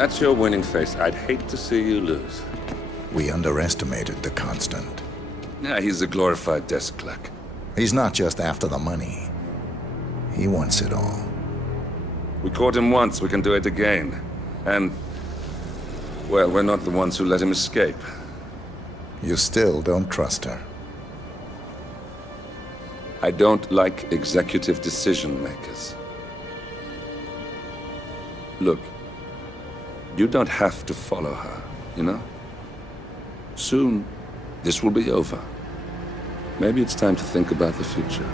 that's your winning face, I'd hate to see you lose. We underestimated the Constant. Yeah, he's a glorified desk clerk. He's not just after the money. He wants it all. We caught him once, we can do it again. And, well, we're not the ones who let him escape. You still don't trust her. I don't like executive decision makers. Look, you don't have to follow her, you know? Soon, this will be over. Maybe it's time to think about the future.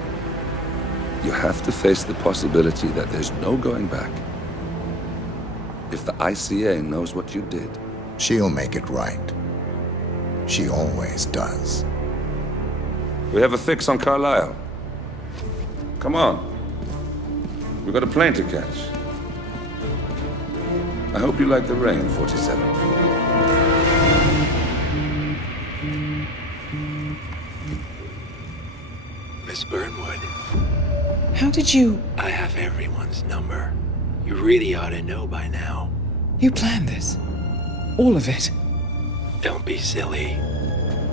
You have to face the possibility that there's no going back. If the ICA knows what you did, She'll make it right. She always does. we have a fix on Carlisle. Come on. We've got a plane to catch. I hope you like the rain, 47. Miss Burnwood, How did you... I have everyone's number. You really ought to know by now. You planned this? All of it? Don't be silly.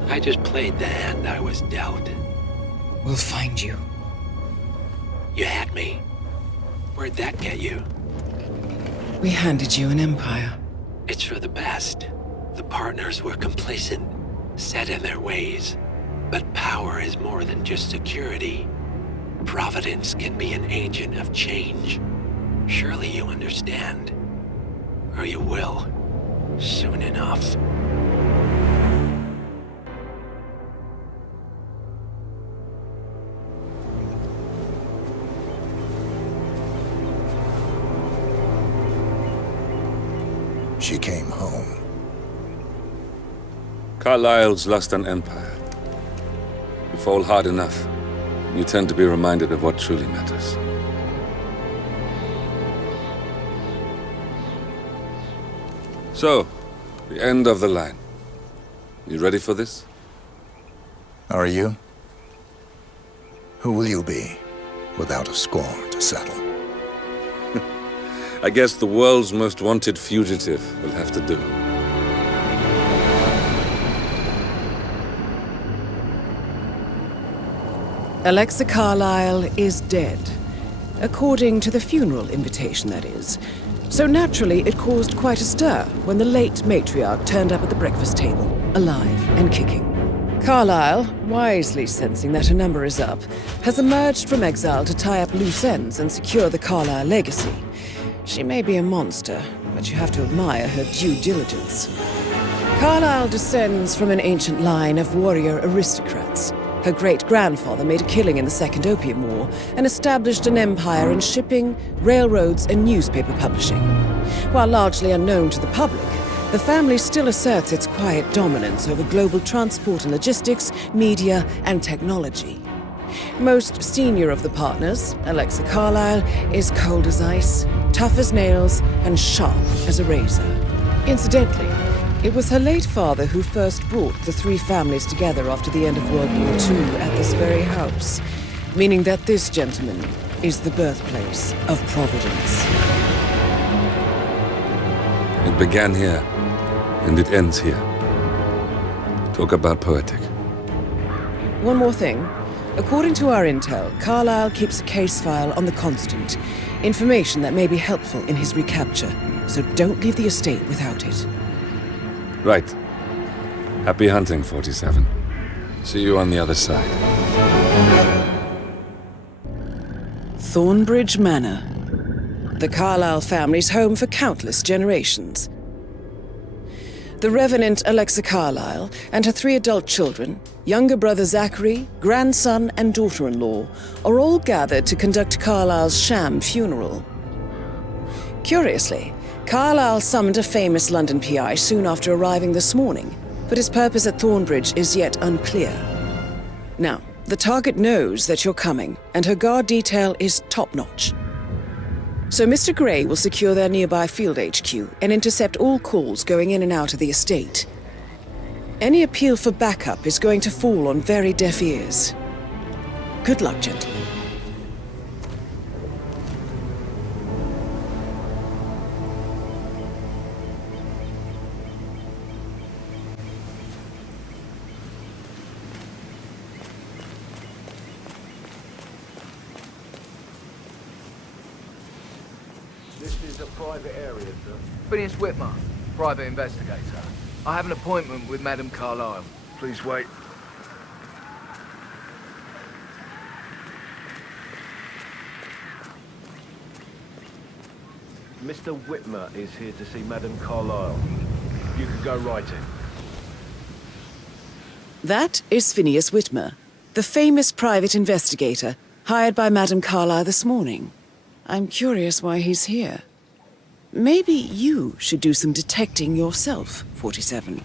I just played the hand I was dealt. We'll find you. You had me. Where'd that get you? We handed you an empire. It's for the best. The partners were complacent, set in their ways. But power is more than just security. Providence can be an agent of change. Surely you understand. Or you will. Soon enough. She came home. Carlisle's lost an empire. You fall hard enough, you tend to be reminded of what truly matters. So, the end of the line. You ready for this? Are you? Who will you be, without a score to settle? I guess the world's most wanted fugitive will have to do. Alexa Carlisle is dead. According to the funeral invitation, that is. So naturally, it caused quite a stir when the late matriarch turned up at the breakfast table, alive and kicking. Carlisle, wisely sensing that her number is up, has emerged from exile to tie up loose ends and secure the Carlisle legacy. She may be a monster, but you have to admire her due diligence. Carlisle descends from an ancient line of warrior aristocrats. Her great-grandfather made a killing in the Second Opium War and established an empire in shipping, railroads, and newspaper publishing. While largely unknown to the public, the family still asserts its quiet dominance over global transport and logistics, media, and technology. Most senior of the partners, Alexa Carlisle, is cold as ice, tough as nails, and sharp as a razor. Incidentally, it was her late father who first brought the three families together after the end of World War II at this very house, meaning that this gentleman is the birthplace of Providence. It began here, and it ends here. Talk about poetic. One more thing. According to our intel, Carlisle keeps a case file on the Constant. Information that may be helpful in his recapture, so don't leave the estate without it. Right. Happy hunting, 47. See you on the other side. Thornbridge Manor. The Carlisle family's home for countless generations. The Revenant Alexa Carlisle and her 3 adult children, younger brother Zachary, grandson and daughter-in-law, are all gathered to conduct Carlisle's sham funeral. Curiously, Carlisle summoned a famous London PI soon after arriving this morning, but his purpose at Thornbridge is yet unclear. Now, the target knows that you're coming, and her guard detail is top-notch. So Mr. Gray will secure their nearby field HQ and intercept all calls going in and out of the estate. Any appeal for backup is going to fall on very deaf ears. Good luck, gentlemen. is a private area, sir. Phineas Whitmer, private investigator. I have an appointment with Madame Carlisle. Please wait. Mr. Whitmer is here to see Madame Carlisle. You can go right in. That is Phineas Whitmer, the famous private investigator hired by Madame Carlisle this morning. I'm curious why he's here. Maybe you should do some detecting yourself, 47.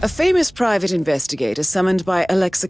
A famous private investigator summoned by Alexa...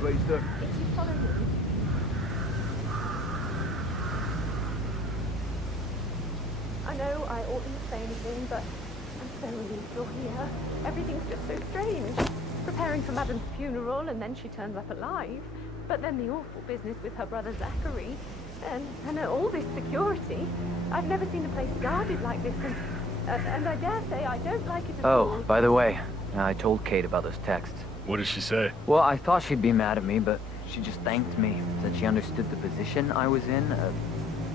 Please do. If you follow me. I know I oughtn't say anything, but I'm so relieved you're here. Everything's just so strange. Preparing for Madame's funeral, and then she turns up alive. But then the awful business with her brother Zachary. And all this security. I've never seen a place guarded like this, and I dare say I don't like it at all. Oh, by the way, I told Kate about those texts. What did she say? Well, I thought she'd be mad at me, but she just thanked me, said she understood the position I was in.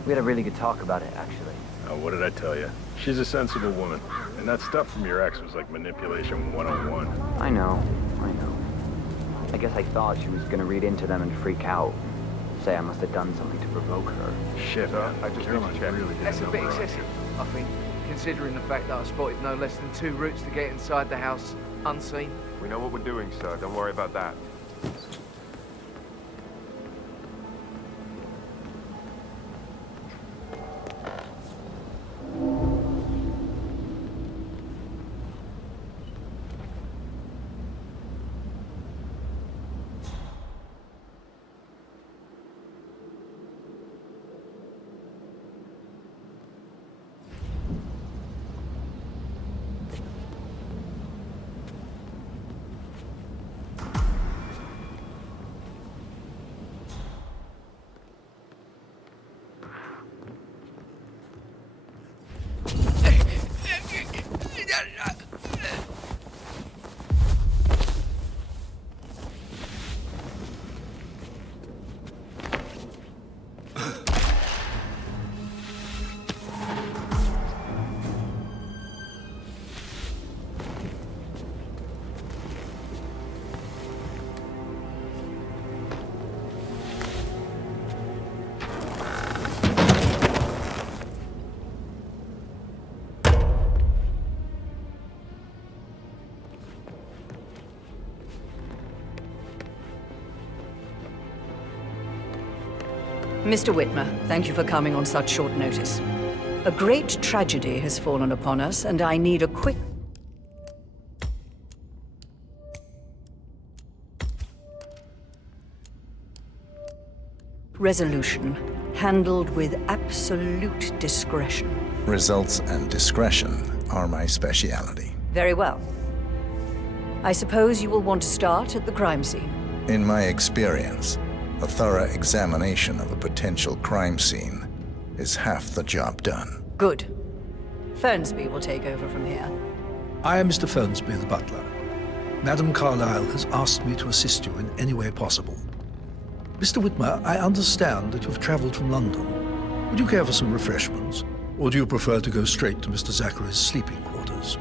We had a really good talk about it, actually. Oh, what did I tell you? She's a sensible woman. And that stuff from your ex was like manipulation 101. I know. I guess I thought she was gonna read into them and freak out. Say I must have done something to provoke her. Shit, I just realized you really didn't That's a know bit her. excessive, I think, considering the fact that I spotted no less than 2 routes to get inside the house unseen. We know what we're doing, sir. Don't worry about that. Mr. Whitmer, thank you for coming on such short notice. A great tragedy has fallen upon us, and I need a quick... resolution, handled with absolute discretion. Results and discretion are my speciality. Very well. I suppose you will want to start at the crime scene. In my experience, a thorough examination of a potential crime scene is half the job done. Good. Fernsby will take over from here. I am Mr. Fernsby, the butler. Madame Carlisle has asked me to assist you in any way possible. Mr. Whitmer, I understand that you've traveled from London. Would you care for some refreshments? Or do you prefer to go straight to Mr. Zachary's sleeping quarters?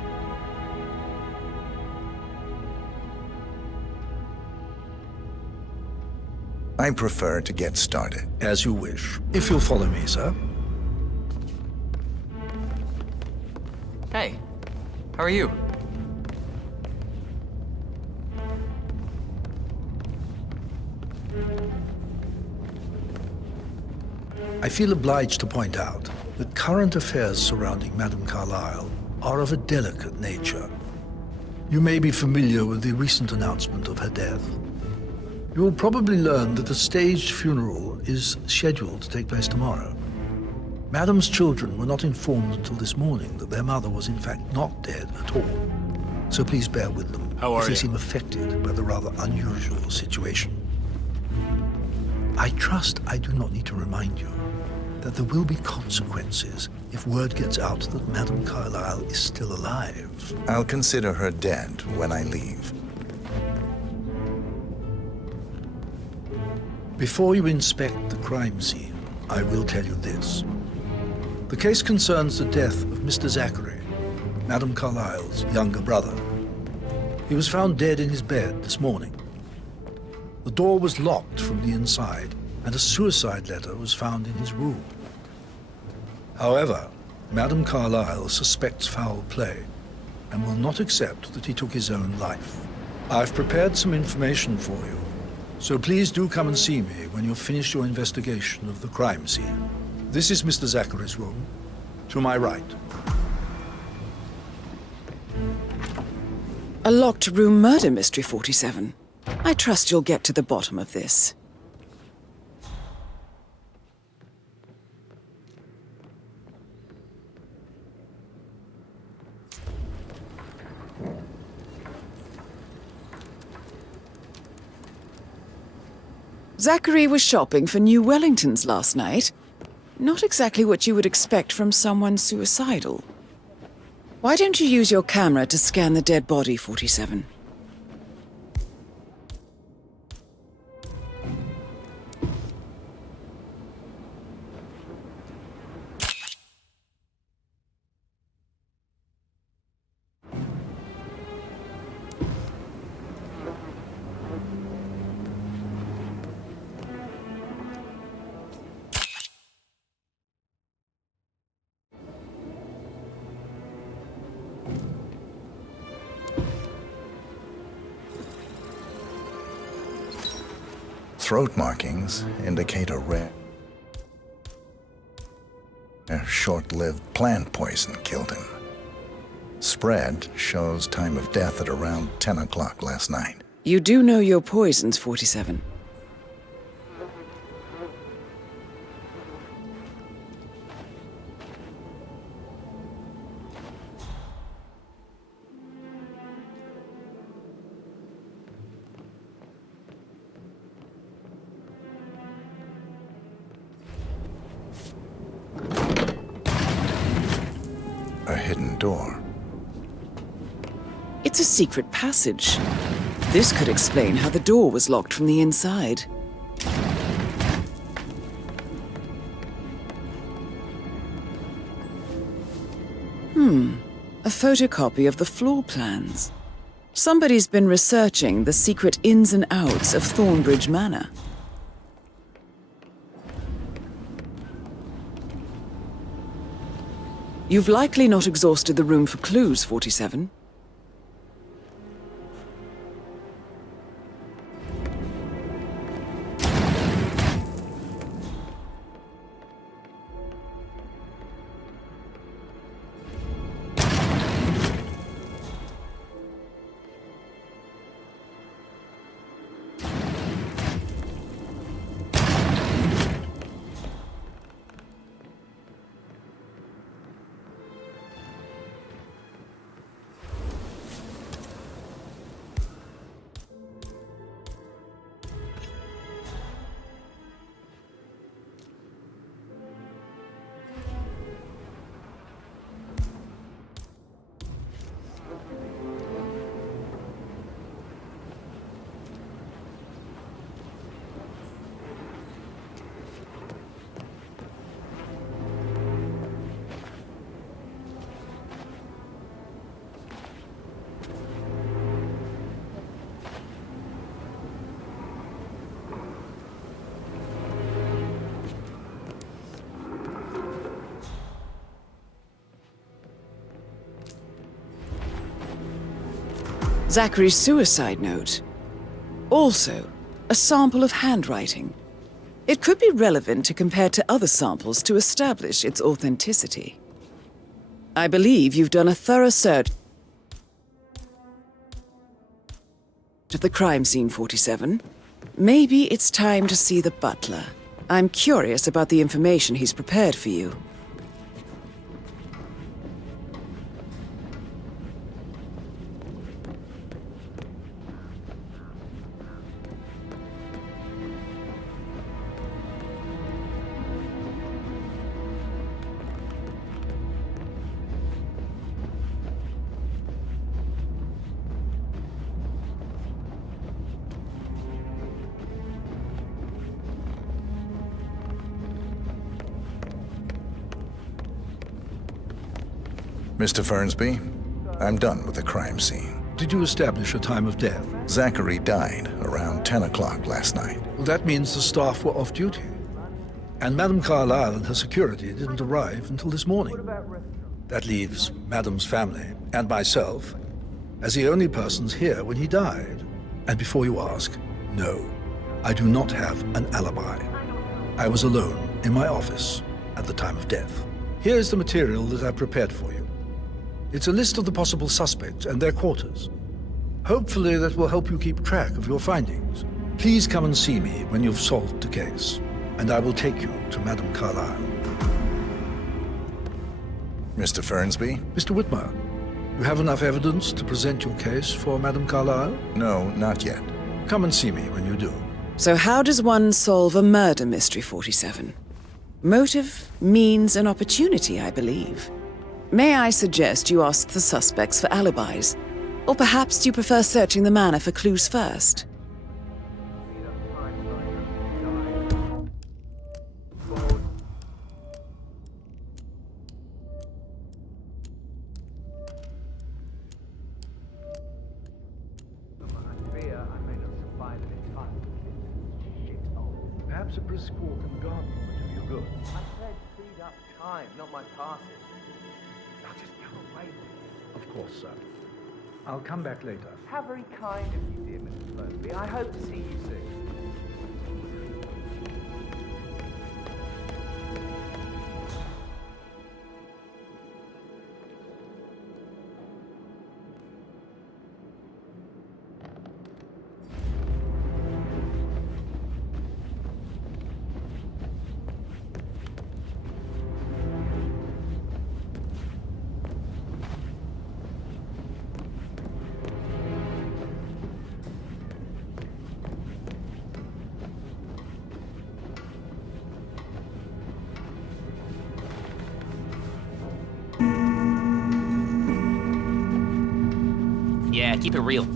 I prefer to get started. As you wish. If you'll follow me, sir. Hey, how are you? I feel obliged to point out that current affairs surrounding Madame Carlisle are of a delicate nature. You may be familiar with the recent announcement of her death. You will probably learn that a staged funeral is scheduled to take place tomorrow. Madame's children were not informed until this morning that their mother was in fact not dead at all. So please bear with them if they seem affected by the rather unusual situation. I trust I do not need to remind you that there will be consequences if word gets out that Madame Carlisle is still alive. I'll consider her dead when I leave. Before you inspect the crime scene, I will tell you this. The case concerns the death of Mr. Zachary, Madame Carlisle's younger brother. He was found dead in his bed this morning. The door was locked from the inside, and a suicide letter was found in his room. However, Madame Carlisle suspects foul play and will not accept that he took his own life. I've prepared some information for you, so please do come and see me when you've finished your investigation of the crime scene. This is Mr. Zachary's room, to my right. A locked room murder mystery, 47. I trust you'll get to the bottom of this. Zachary was shopping for new Wellingtons last night. Not exactly what you would expect from someone suicidal. Why don't you use your camera to scan the dead body, 47? Throat markings indicate a rare, short-lived plant poison killed him. Spread shows time of death at around 10 o'clock last night. You do know your poisons, 47. A hidden door. It's a secret passage. This could explain how the door was locked from the inside. A photocopy of the floor plans. Somebody's been researching the secret ins and outs of Thornbridge Manor. You've likely not exhausted the room for clues, 47. Zachary's suicide note. Also, a sample of handwriting. It could be relevant to compare to other samples to establish its authenticity. I believe you've done a thorough search of the crime scene, 47. Maybe it's time to see the butler. I'm curious about the information he's prepared for you. Mr. Fernsby, I'm done with the crime scene. Did you establish a time of death? Zachary died around 10 o'clock last night. Well, that means the staff were off duty. And Madame Carlisle and her security didn't arrive until this morning. That leaves Madame's family and myself as the only persons here when he died. And before you ask, no, I do not have an alibi. I was alone in my office at the time of death. Here's the material that I've prepared for you. It's a list of the possible suspects and their quarters. Hopefully that will help you keep track of your findings. Please come and see me when you've solved the case, and I will take you to Madame Carlisle. Mr. Fernsby? Mr. Whitmer, you have enough evidence to present your case for Madame Carlisle? No, not yet. Come and see me when you do. So how does one solve a murder mystery, 47? Motive, means, and opportunity, I believe. May I suggest you ask the suspects for alibis? Or perhaps do you prefer searching the manor for clues first? Perhaps a brisk walk in the garden would do you good. I said freed up time, not my passes. Now just go away. Of course, sir. I'll come back later. How very kind of you, dear Mr. Fernsby. I hope to see you soon. Yeah, keep it real.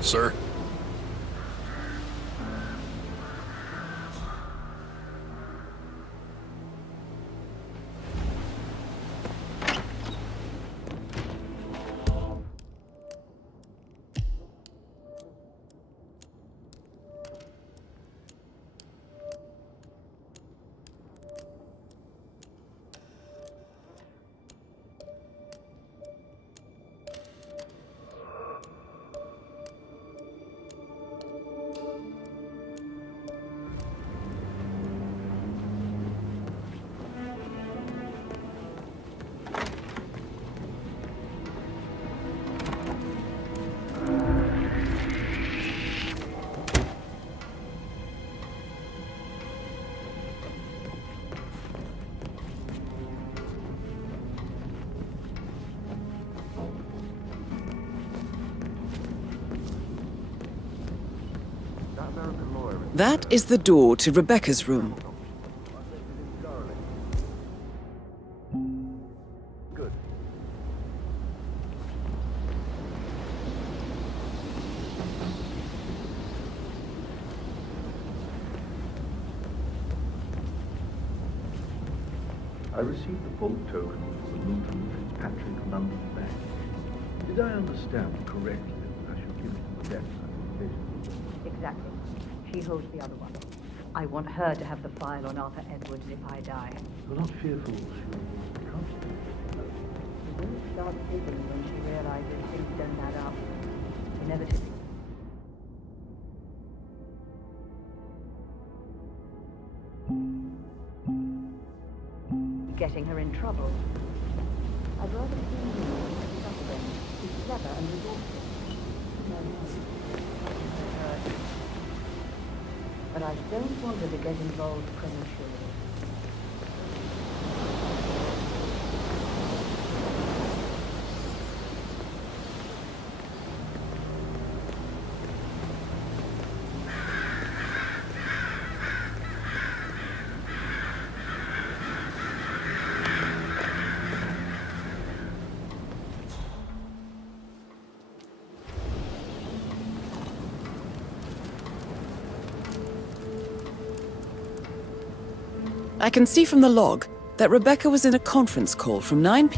Sir? That is the door to Rebecca's room. Good. I received the bulk token for the loot from Patrick London back. Did I understand correctly that I should give him the death certification? Exactly. She holds the other one. I want her to have the file on Arthur Edwards if I die. You're not fearful she'll come? She will start digging when she realizes things don't add up. Inevitably. Getting her in trouble. I'd rather see you suffer them. She's clever and resourceful. But I don't want her to get involved prematurely. I can see from the log that Rebecca was in a conference call from 9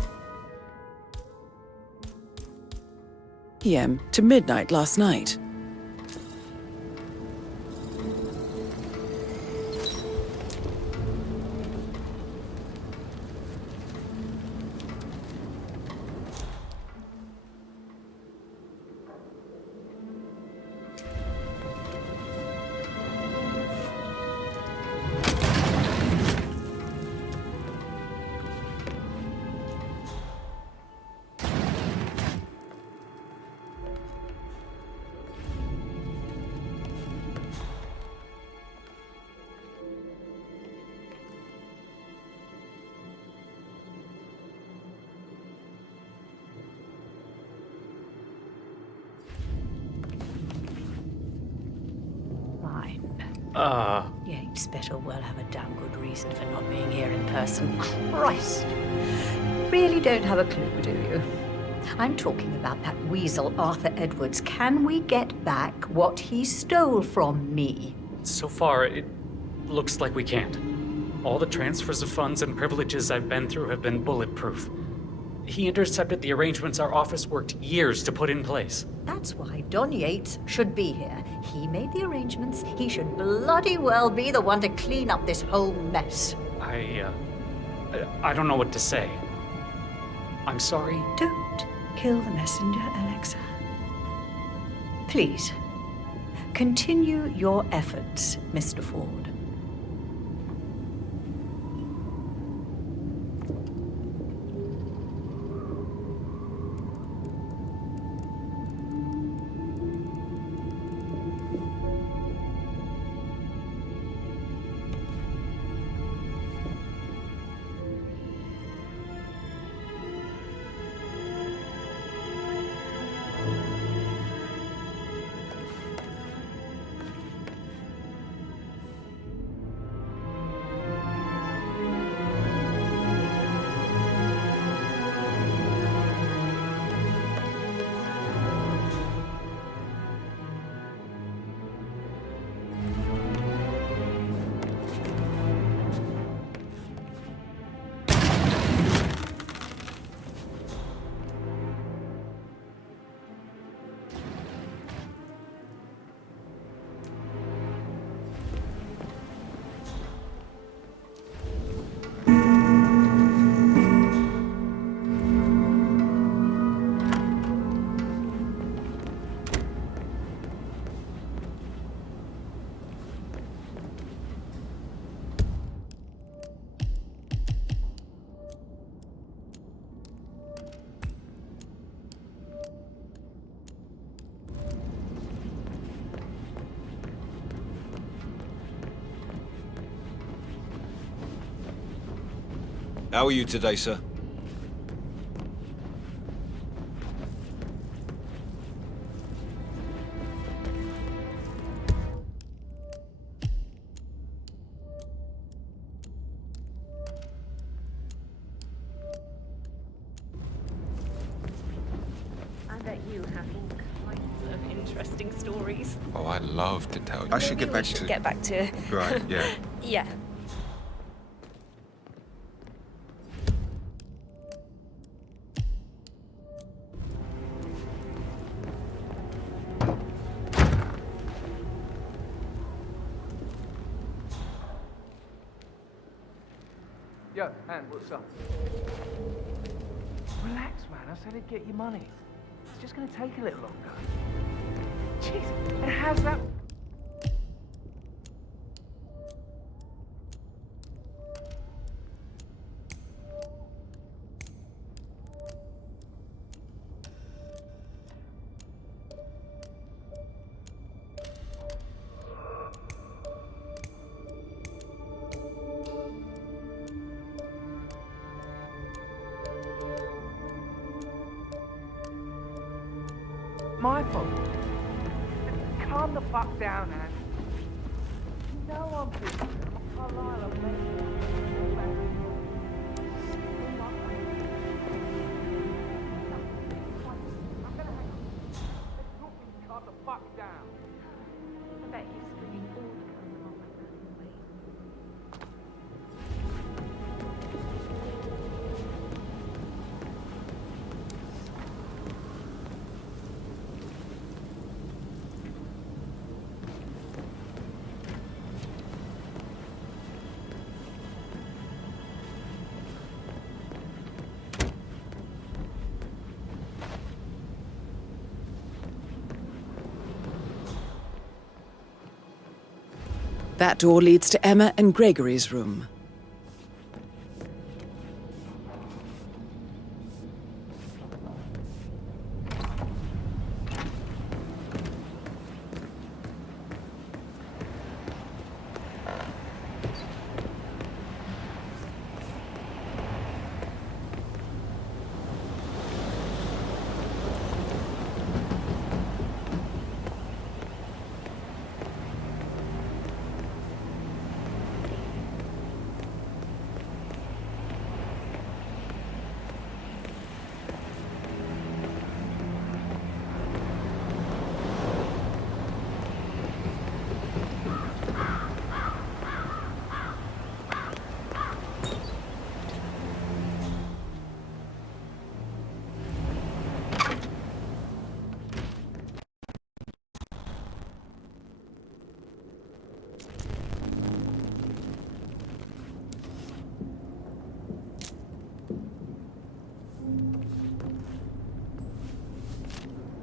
p.m. to midnight last night. Yates better well have a damn good reason for not being here in person. Christ! Really don't have a clue, do you? I'm talking about that weasel Arthur Edwards. Can we get back what he stole from me? So far, it looks like we can't. All the transfers of funds and privileges I've been through have been bulletproof. He intercepted the arrangements our office worked years to put in place. That's why Don Yates should be here. He made the arrangements. He should bloody well be the one to clean up this whole mess. I don't know what to say. I'm sorry. Don't kill the messenger, Alexa. Please, continue your efforts, Mr. Ford. How are you today, sir? I bet you have all kinds of interesting stories. Oh, I'd love to tell you. I should get back to... Right, yeah. Yeah. Yo, Anne, what's up? Relax, man. I said I'd get you money. It's just gonna take a little longer. Jeez, and how's that? My fault. Calm the fuck down, Anne. You know I'm busy. I'm Carlisle. I'm gonna hang on. Calm the fuck down. I bet you scream all the time on my personal way. That door leads to Emma and Gregory's room.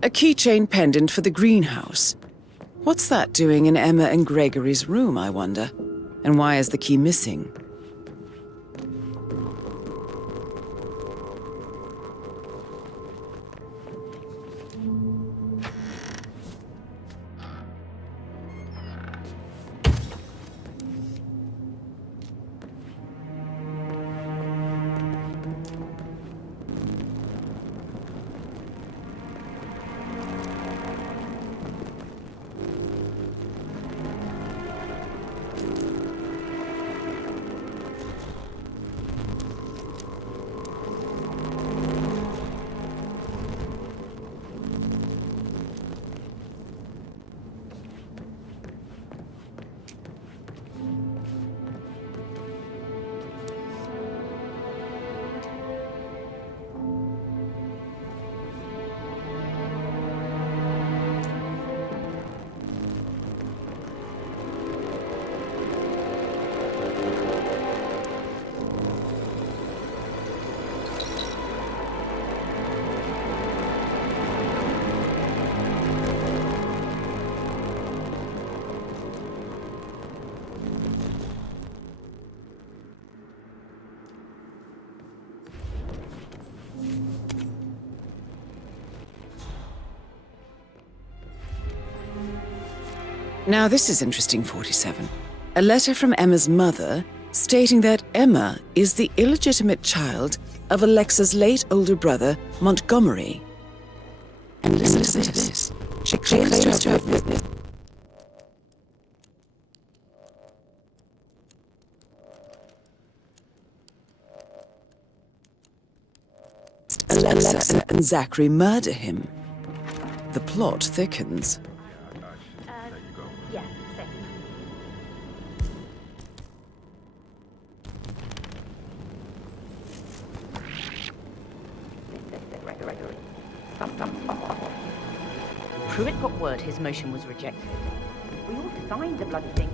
A keychain pendant for the greenhouse. What's that doing in Emma and Gregory's room, I wonder? And why is the key missing? Now this is interesting, 47. A letter from Emma's mother stating that Emma is the illegitimate child of Alexa's late older brother, Montgomery. And listen to this. She claims to have witnessed Alexa and Zachary murder him. The plot thickens. Yeah, Seng. Gregory. Pruitt got word his motion was rejected. We all signed the bloody thing.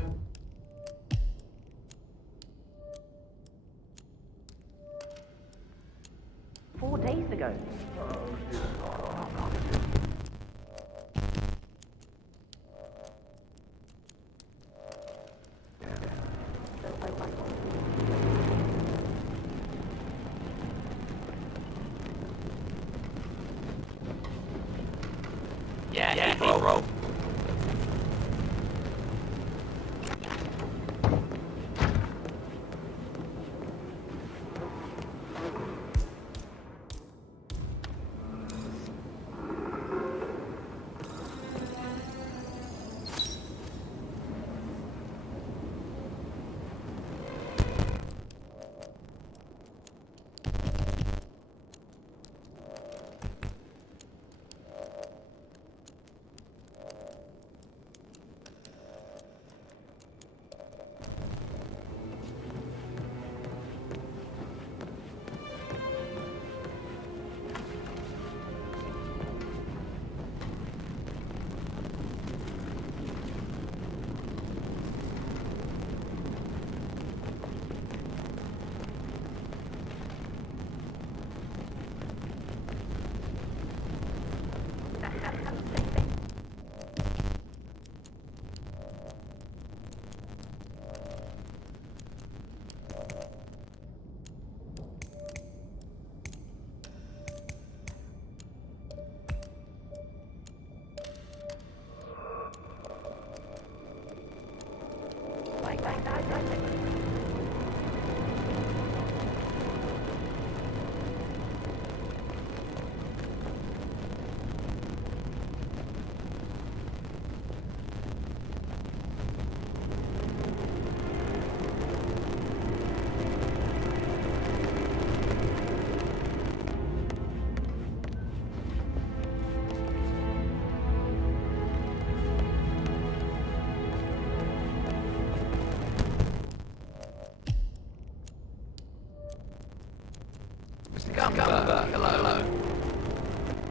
Hello.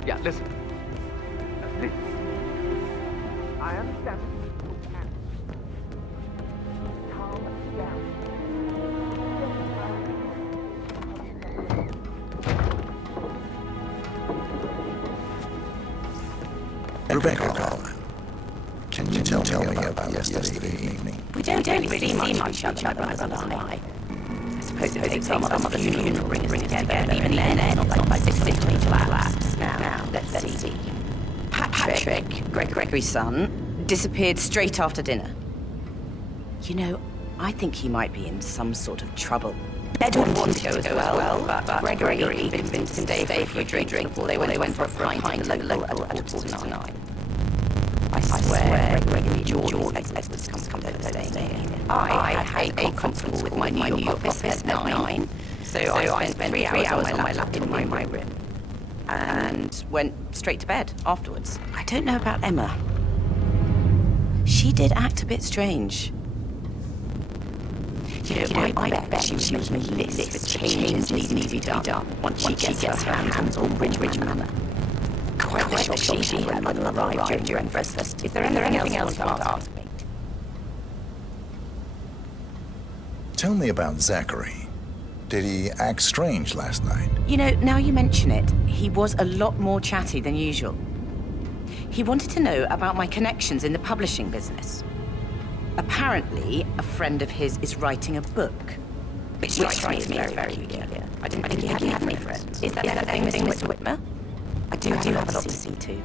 Yeah, listen. I understand that you need to talk to Anne. Calm down. Rebecca Carlisle, can you tell me about yesterday evening? We don't really see much of each other as Alibi. I suppose it takes some of us for the funeral to bring us together, and even then, it's not like 6 weeks to lapse. Now, let's see. Patrick, Gregory's son, disappeared straight after dinner. You know, I think he might be in some sort of trouble. Edward wanted to go as well, but Gregory convinced him to stay for a drink before they went for a pint at the local at 8:45. I swear, Gregory George Estes come over staying. I had a conference call with my New York office at 9, so I spent 3 hours on my laptop in my room and went straight to bed afterwards. I don't know about Emma. She did act a bit strange. You know, I bet she was making a list for changes needing to be done once she gets her hands on Ridge Manor. Quite the shock she had when I arrived during breakfast. Is there anything else you want to ask me? Tell me about Zachary. Did he act strange last night? You know, now you mention it, he was a lot more chatty than usual. He wanted to know about my connections in the publishing business. Apparently, a friend of his is writing a book. Which strikes me as very peculiar. I didn't think he had any friends. Is that anything, Mr. Whitmer? I do have a lot to see too.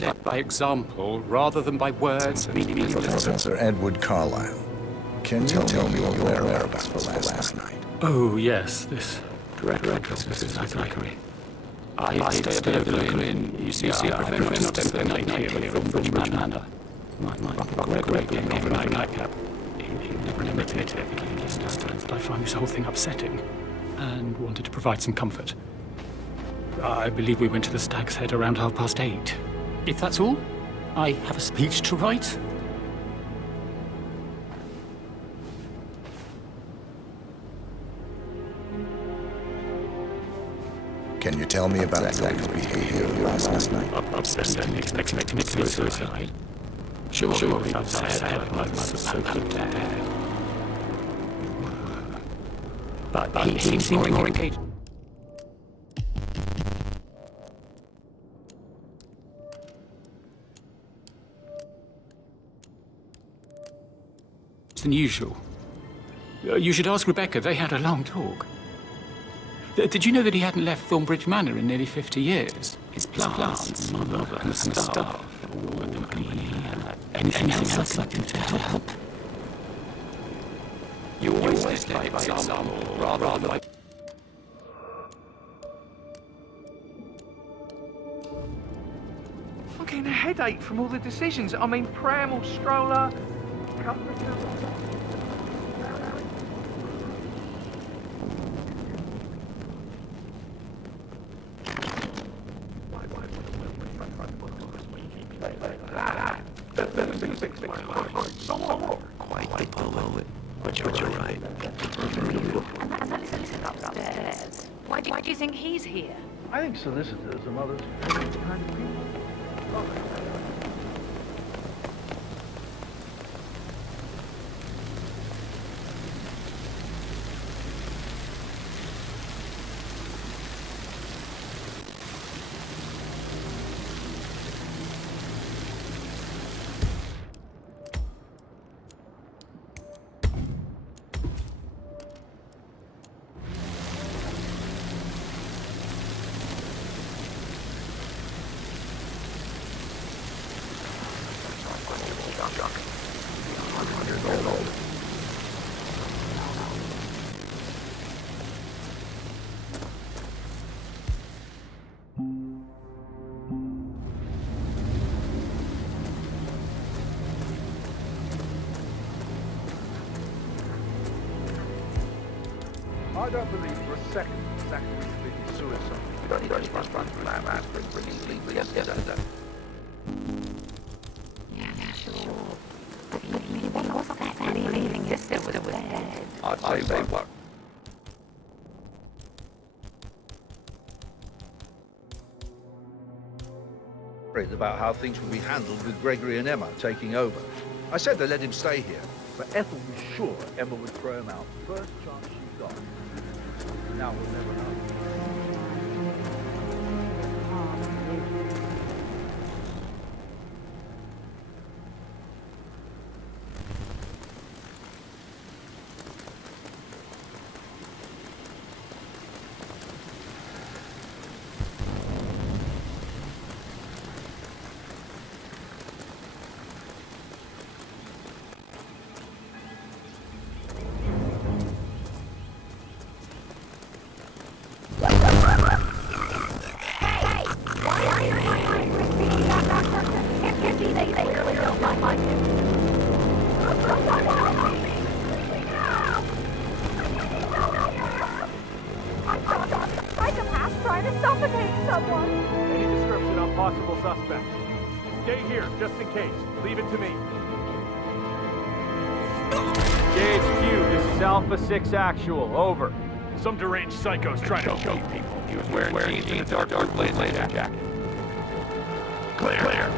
led by example rather than by words. Professor Edward Carlisle, can you tell me your whereabouts for last night? Oh, yes, this Director, Zachary. I stayed over in UCI. I prefer not to spend the night here from Bridge Manor. My Gregory came over my nightcap. He never admitted it. I find this whole thing upsetting and wanted to provide some comfort. I believe we went to the Stag's Head around 8:30. If that's all, I have a speech to write. Can you tell me about Zach's behavior last night? Upsetting, expecting it to be suicide. Sure, we felt sad, but he seemed more engaged. Than usual. You should ask Rebecca. They had a long talk. Did you know that he hadn't left Thornbridge Manor in nearly 50 years? His plants, mother, and the staff. Anything else I can do to help? You always led by example, rather than by... I'm getting a headache from all the decisions. I mean, pram or stroller, comforter. Quite below it, but you're right. And listen upstairs. Why do you think he's here? I think solicitors and others kind of people. I don't believe for a second Zachary committed suicide. Yeah, sure. But he lost that feeling his sister was dead. I'd say they were. Worried about how things would be handled with Gregory and Emma taking over. I said they let him stay here, but Ethel was sure Emma would throw him out first chance she got. Now we'll never know. Any description on possible suspects? Stay here, just in case. Leave it to me. JHQ, this is Alpha 6 Actual. Over. Some deranged psycho's trying to choke people. He was wearing jeans and a dark blazer jacket. Clear.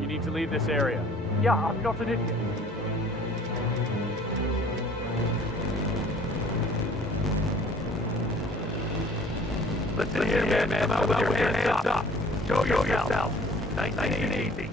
You need to leave this area. Yeah, I'm not an idiot. Listen here, man. Come out with your hands up. Show yourself. Nice and easy.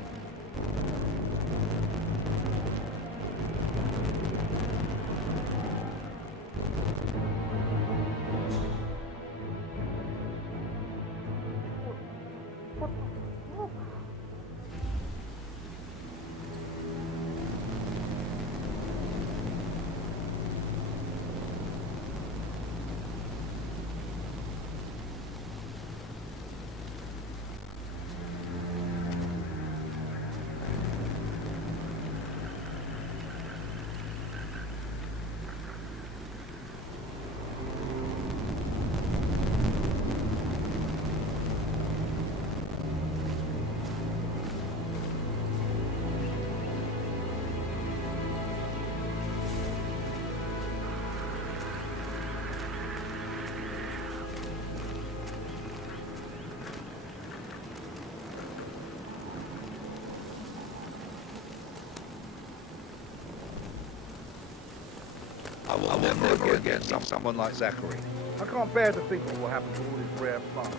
I will never again someone like Zachary. I can't bear to think what will happen to all his rare plants.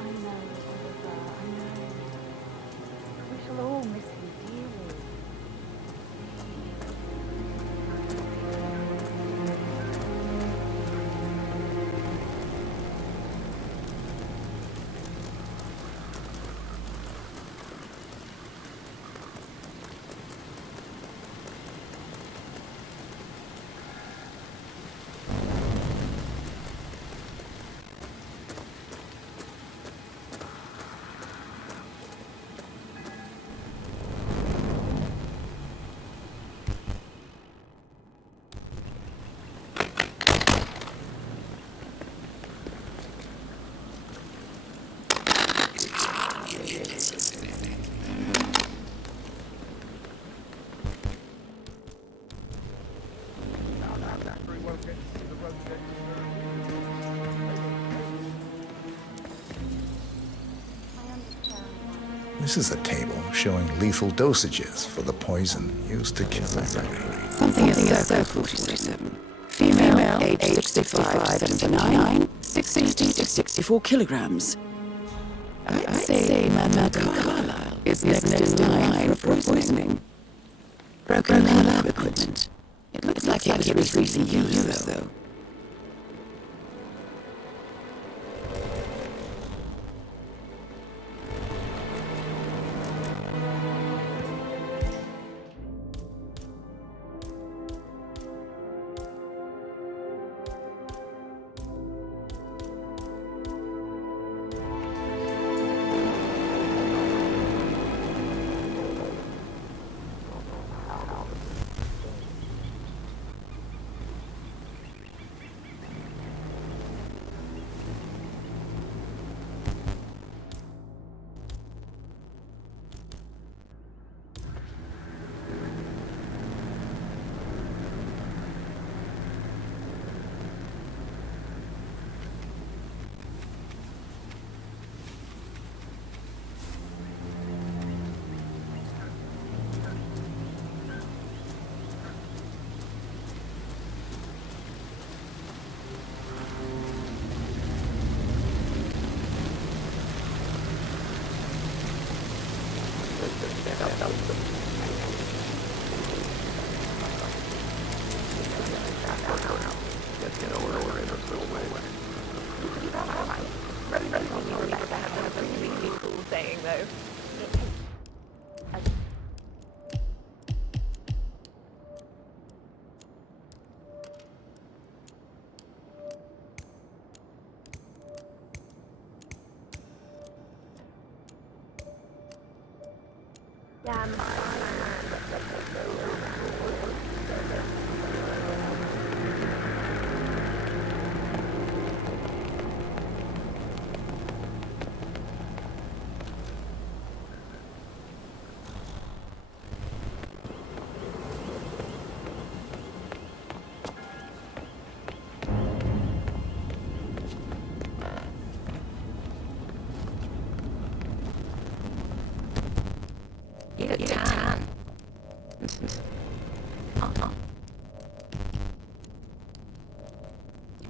I know, Oliver, I know. We shall all miss him dearly. This is a table showing lethal dosages for the poison used to kill Zachary. Something is so 47. Female, age 65, 79, 60 to 64 kilograms. I say Madam Carlisle is next in line for poisoning. Broken lab equipment. It looks like it was recently used, though.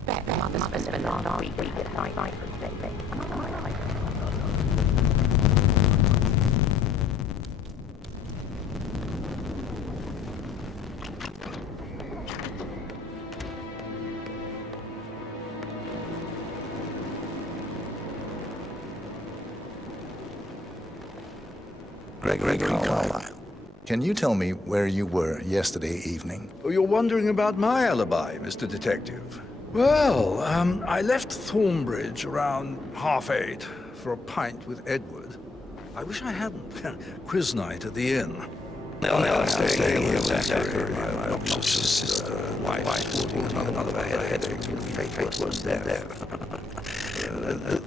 suspect the mother spent the last week at night for Pheakdey. Am I right? Gregory Carlisle. Can you tell me where you were yesterday evening? Oh, you're wondering about my alibi, Mr. Detective. Well, I left Thornbridge around 8:30 for a pint with Edward. I wish I hadn't. Quiz night at the inn. I'm staying here with Zachary, my obnoxious sister, wife, another headache, faith was there.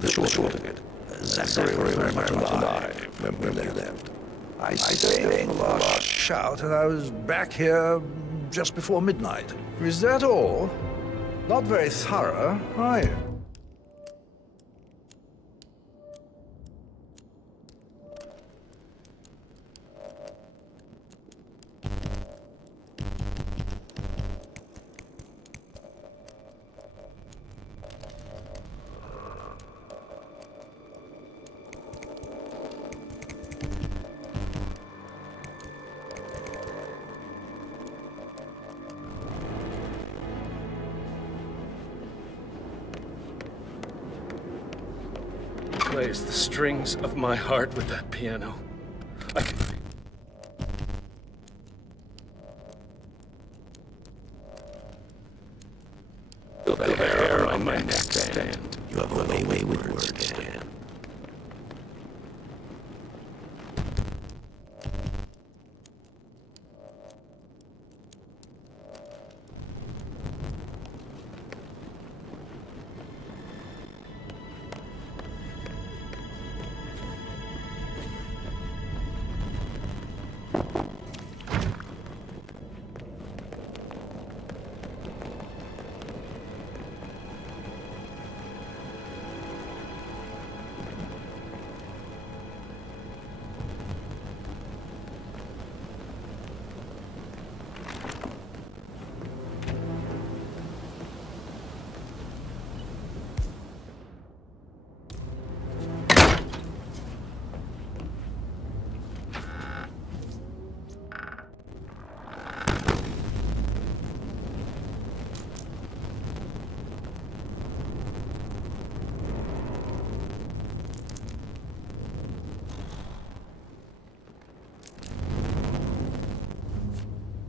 The short of it, Zachary was very much alive when we left. I stayed in the last Shout, and I was back here just before midnight. Is that all? Not very thorough, are you? Plays the strings of my heart with that piano. I can feel the hair on my neck stand. You have a way with words, Dan.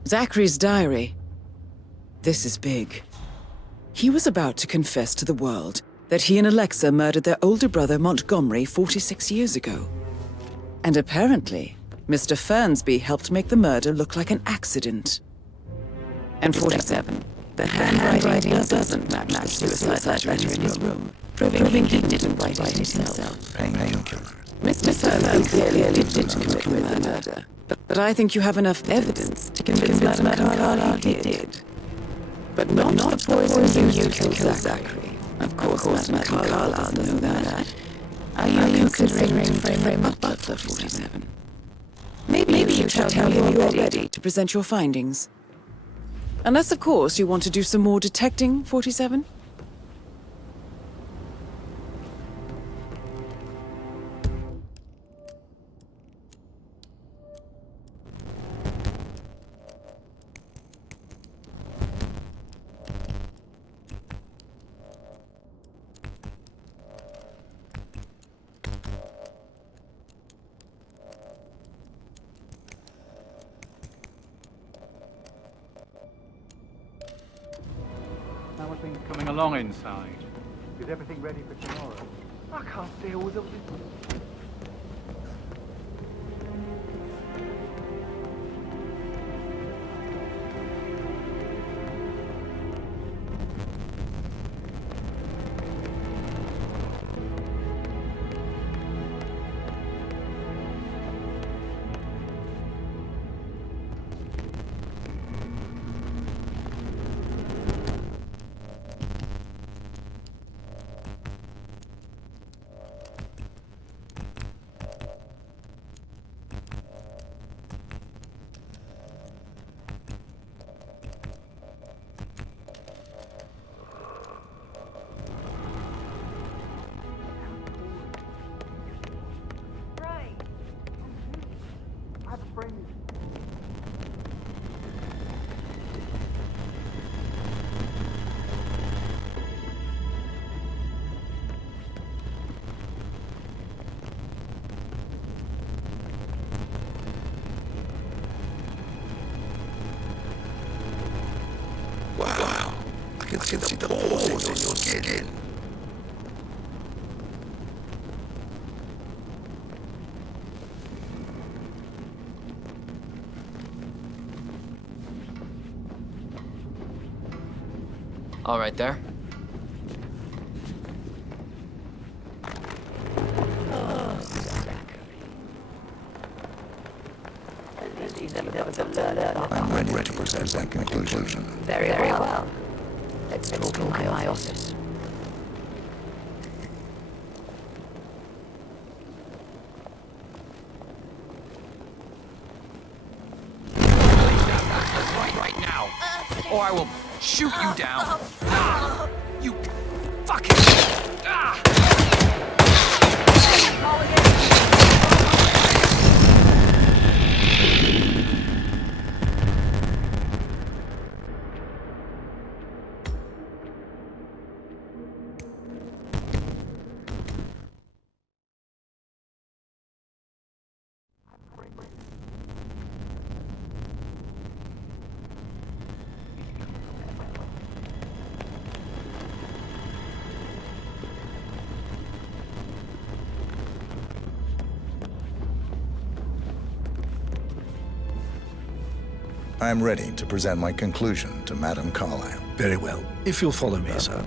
Zachary's diary. This is big. He was about to confess to the world that he and Alexa murdered their older brother Montgomery 46 years ago. And apparently, Mr. Fernsby helped make the murder look like an accident. And 47. The handwriting doesn't match the suicide letter in his room, proving he didn't write it himself. Mr. Fernsby clearly did commit the murder. But I think you have enough evidence to convince Madame Carlisle he did. But not the poison used to kill Zachary. Of course, Madame Carlisle know that. Are you considering frame up Butler 47? Maybe you should tell him you're ready to present your findings. Unless, of course, you want to do some more detecting, 47? How are things coming along inside? Is everything ready for tomorrow? I can't deal with all this. can see the holes in your skin. All right there. I'm ready to present that conclusion. Very well. Let's talk in my office. Right now, or I will shoot you down. You fucking. I am ready to present my conclusion to Madame Carlisle. Very well. If you'll follow me, sir.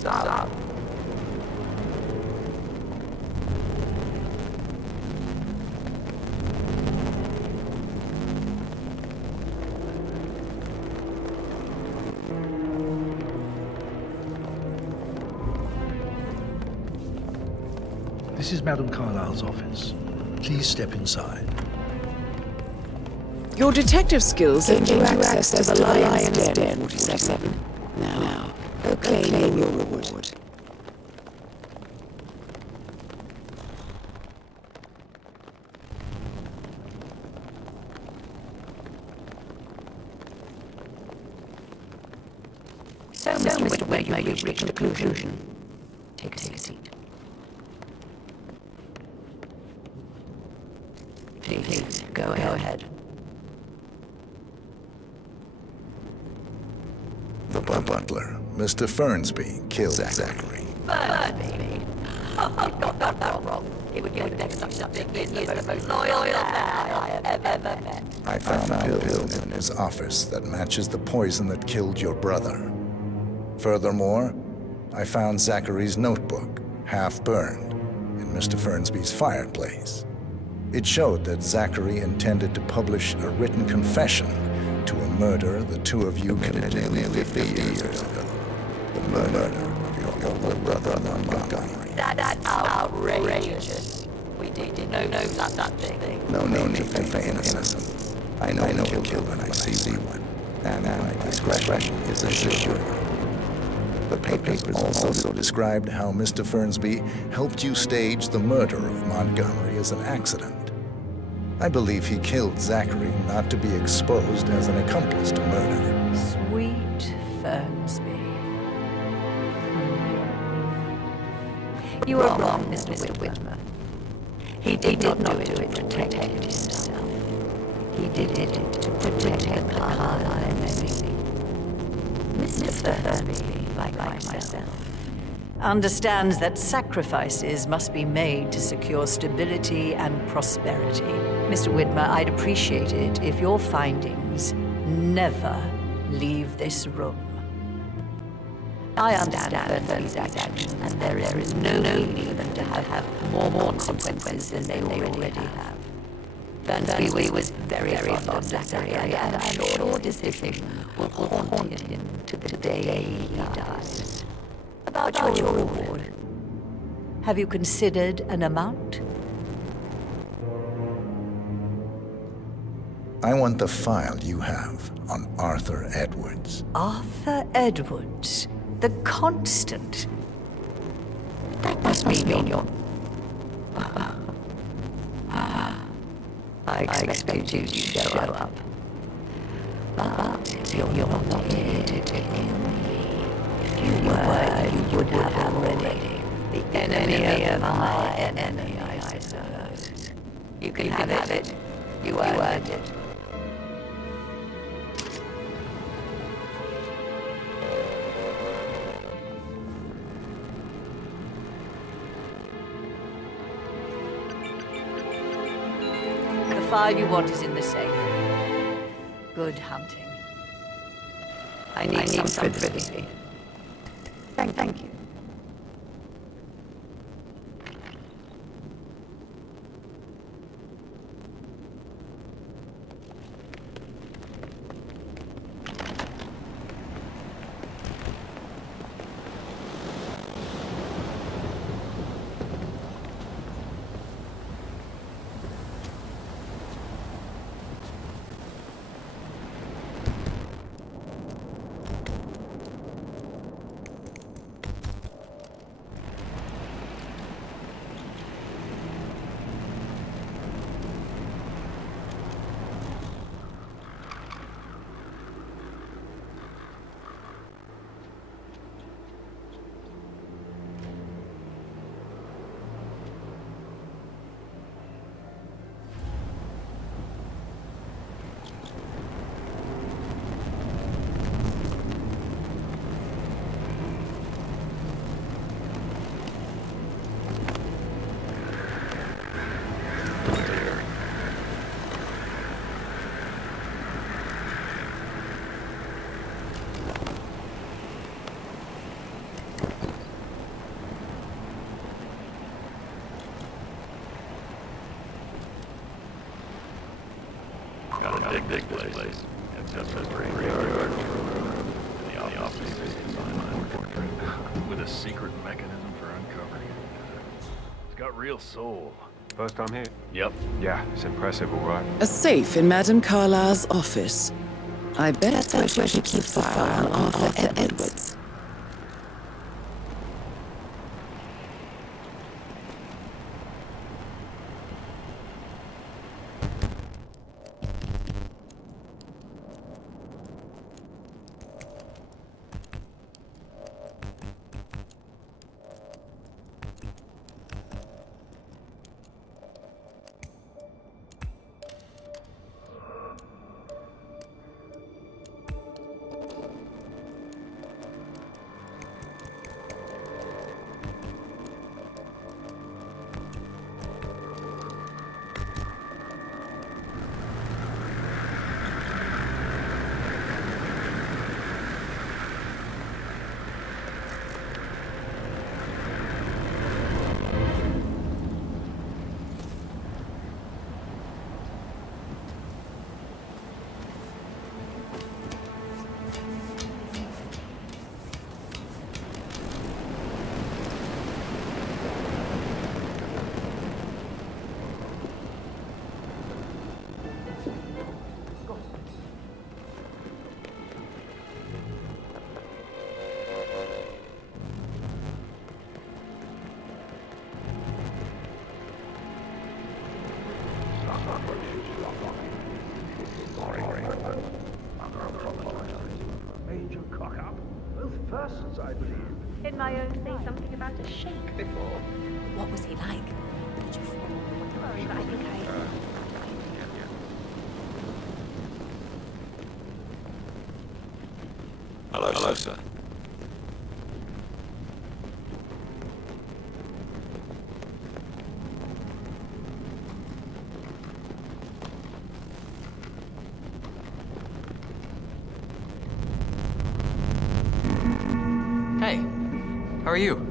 Stop. This is Madame Carlisle's office. Please step inside. Your detective skills Gained you access to the lion's den, 47. Now, go claim your reward. So, Mr. Wegner, you've reached a conclusion. Take a seat. Please, go ahead. The butler, Mr. Fernsby, killed Zachary. Fernsby? I've got that wrong. He would get next to something. He's the most loyal man I have ever met. I found a pill in his office that matches the poison that killed your brother. Furthermore, I found Zachary's notebook, half burned, in Mr. Fernsby's fireplace. It showed that Zachary intended to publish a written confession to a murder the two of you committed nearly 50 years ago. The murder of your older brother, Montgomery. That's outrageous. We didn't know that thing. No need to feign innocence. I know he'll kill when I see one. And my discretion is assured. The papers also described how Mr. Fernsby helped you stage the murder of Montgomery as an accident. I believe he killed Zachary not to be exposed as an accomplice to murder. Sweet Fernsby. You were wrong, Mr. Whitmer. He did not do it to protect himself. He did it to protect Carlisle and me. Mr. Fernsby, like myself, understands that sacrifices must be made to secure stability and prosperity. Mr. Whitmer, I'd appreciate it if your findings never leave this room. I understand these actions, and there is no need for them to have more consequences than they already have. Fernsby was very fond of Zachary, and I'm sure this decision will haunt him to the day he dies. About your reward, have you considered an amount? I want the file you have on Arthur Edwards. Arthur Edwards, the Constant. That must mean you're... I expected you to show up. But you're not here to kill me. If you were, you would have already. The enemy of my enemy, I suppose. You can have it. You earned it. The file you want is in the safe. Good hunting. I need some privacy. Thank you. Got a big place. It's just a graveyard. The office is mine with a secret mechanism for uncovering it. It's got real soul. First time here? Yep. Yeah, it's impressive, all right. A safe in Madame Carlisle's office. I bet that's where she keeps the file on Arthur Edwards. Major cock-up. Both persons, I believe. Did my own say something about a shake before? What was he like? Sorry, but I think Hello, sir. Hey, how are you?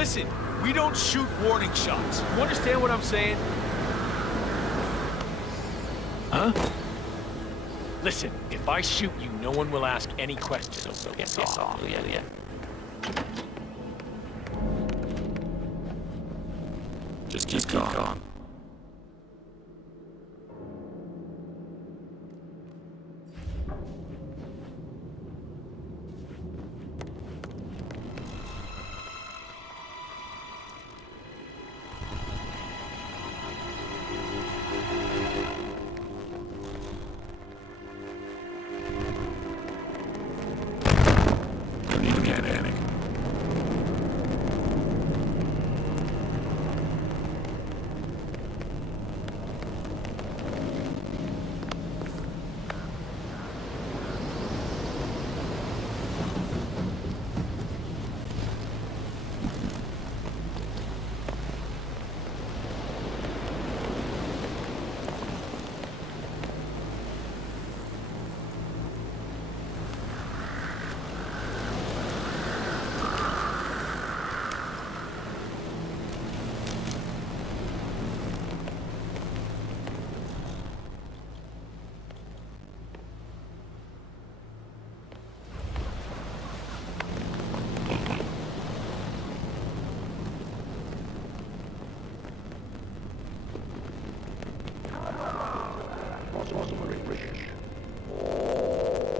Listen, we don't shoot warning shots. You understand what I'm saying? Huh? Listen, if I shoot you, no one will ask any questions. So get off. Yeah. Just keep calm. Don't even panic.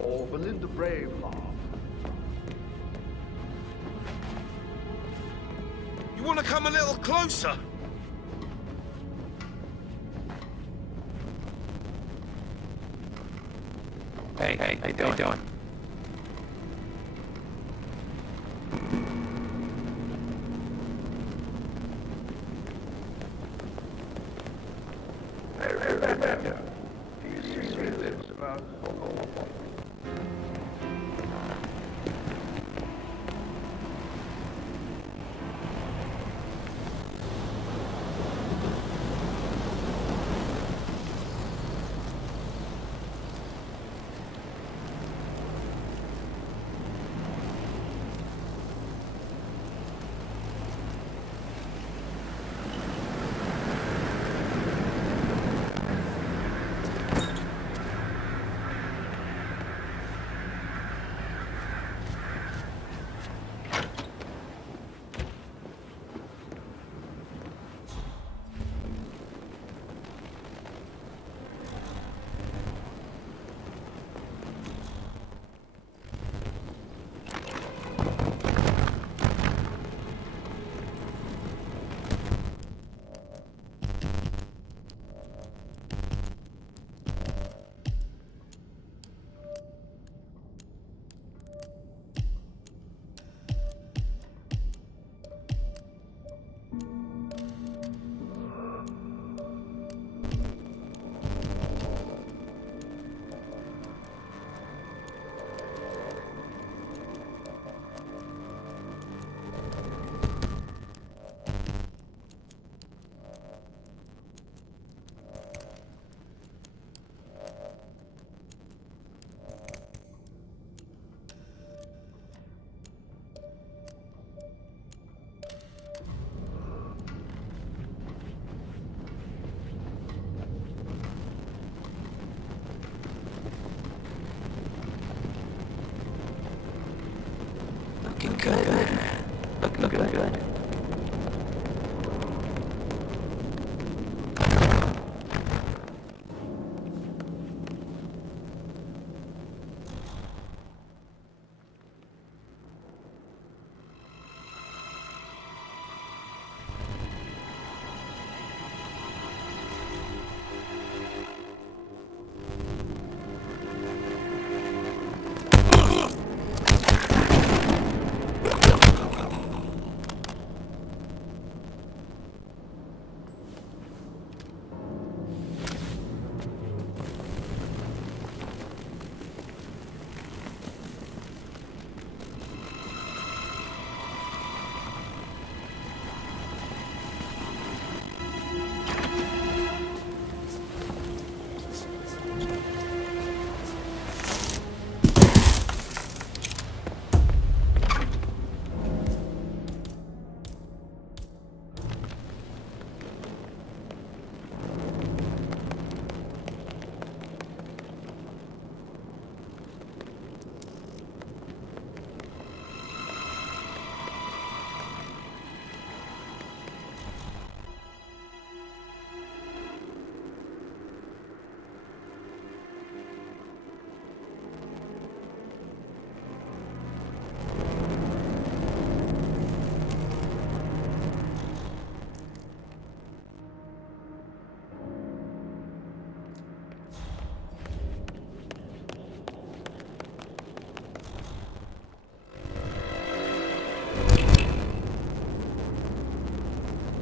Oh, Belinda Braveheart. You want to come a little closer? Hey, how you doing?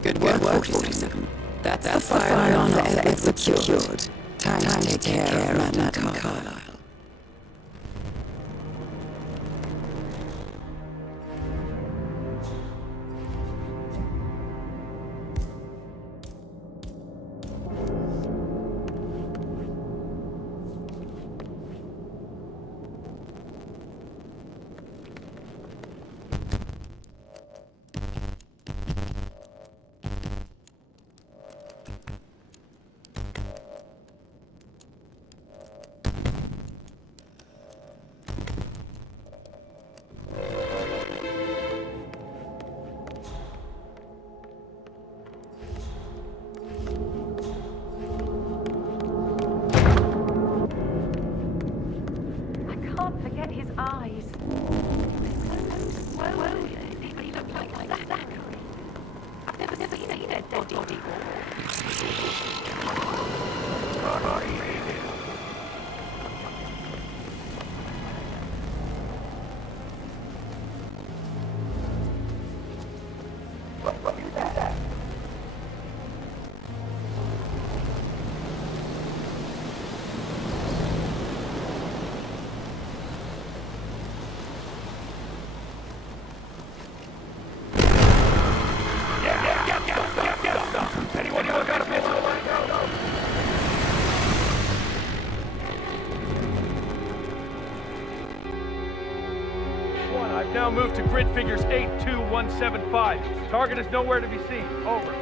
Good work, 47. That's the firearm that Edward secured. Time to take care of Madam Carlisle. Forget his eyes. Whoa, he looked like Zachary. I've never seen a dead body before. I've now moved to grid figures 82175. Target is nowhere to be seen. Over.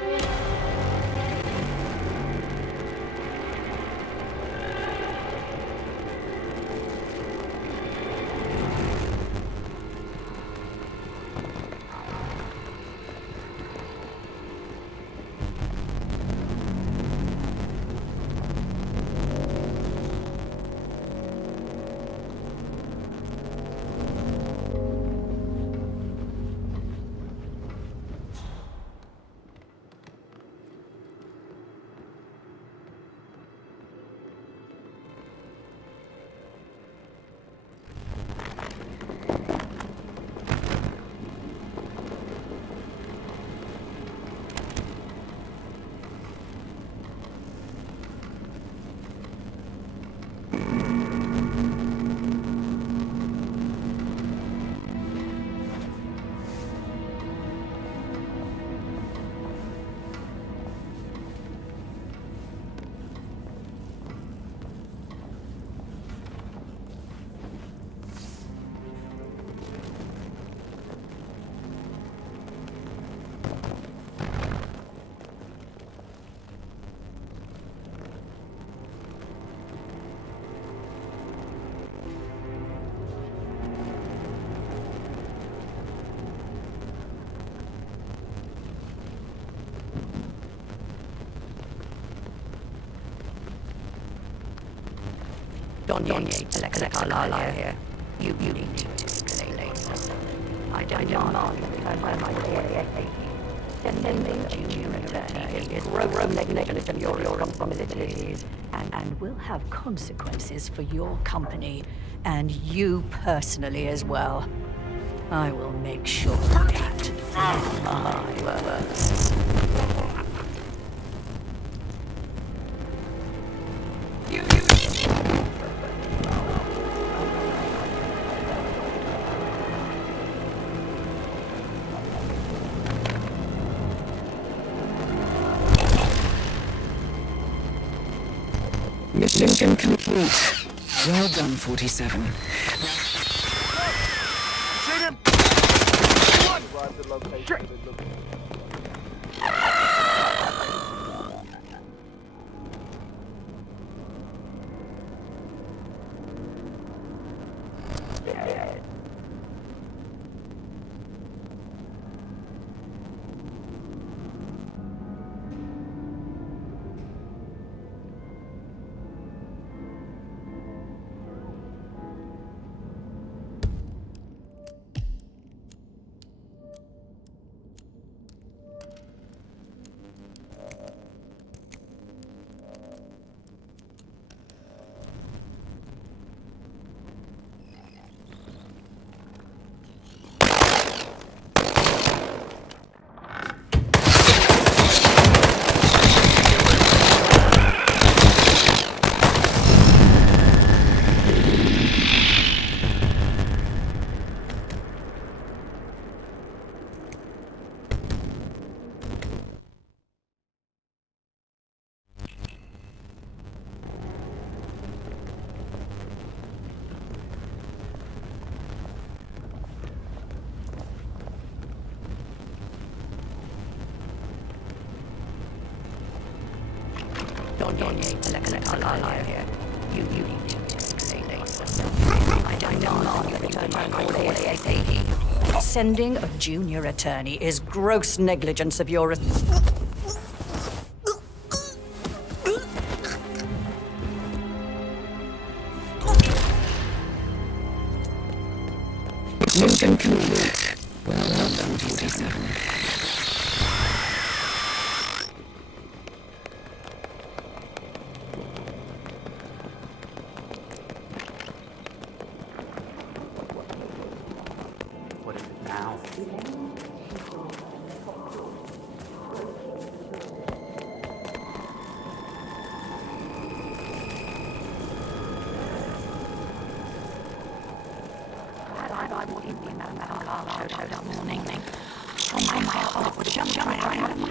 Don Yates, Alexa Carlisle here. You need to explain something. I demand you return my DNA. Send me to return. It's gross negligence of your responsibilities. And will have consequences for your company, and you personally as well. I will make sure of that. My words. Mission complete. Well done, 47. Shoot him! Shit! Don Elector Carlisle here. You need to explain yourself. I demand you return my call ASAP. Sending a junior attorney is gross negligence of your... Mission complete. Well done, 47. What is it now? Showed up this morning. From my heart would jump right out of my